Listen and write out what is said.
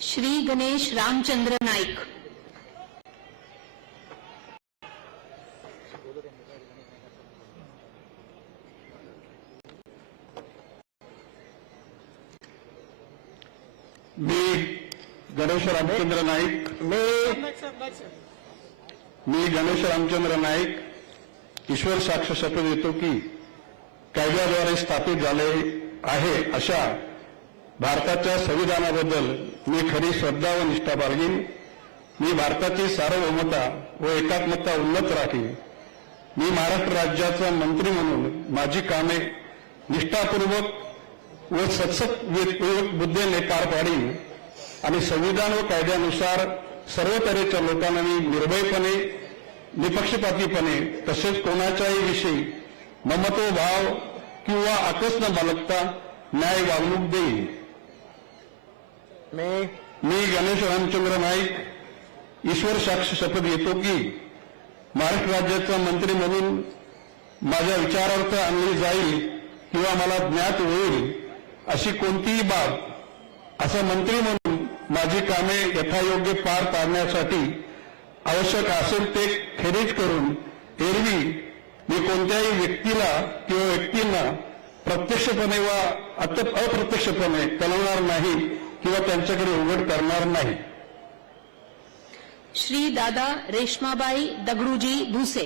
श्री गणेश रामचंद्र नाईक, मी गणेश रामचंद्र नाईक ईश्वर साक्ष शपथ देतो की कायद्याद्वारे स्थापित झाले आहे अशा भारताच्या संविधानाबद्दल मी खरी श्रद्धा व निष्ठा बाळगीन. मी भारताची सार्वभौमता व एकात्मता उन्नत राखीन. मी महाराष्ट्र राज्याचा मंत्री म्हणून माझी कामे निष्ठापूर्वक व सतत बुद्धीने पार पाडीन आणि संविधान व कायद्यानुसार सर्व तऱ्हेच्या लोकांना मी निर्भयपणे, निपक्षपातीपणे तसेच कोणाच्याही विषयी ममत्व भाव किंवा आकस न बाळगता न्याय वागणूक देईन. मी गणेश रामचंद्र नाईक ईश्वर साक्ष शपथ घेतो की महाराष्ट्र राज्याचा मंत्री म्हणून माझ्या विचारार्थ आणली जाईल किंवा मला ज्ञात होईल अशी कोणतीही बाब असं मंत्री म्हणून माझी कामे यथायोग्य पार पाडण्यासाठी आवश्यक असेल ते खेरीज करून एरवी मी कोणत्याही व्यक्तीला किंवा व्यक्तींना प्रत्यक्षपणे वा अप्रत्यक्षपणे कळवणार नाही किंवा त्यांच्याकडे उघड करणार नाही. श्री दादा रेश्माबाई दगडूजी भुसे.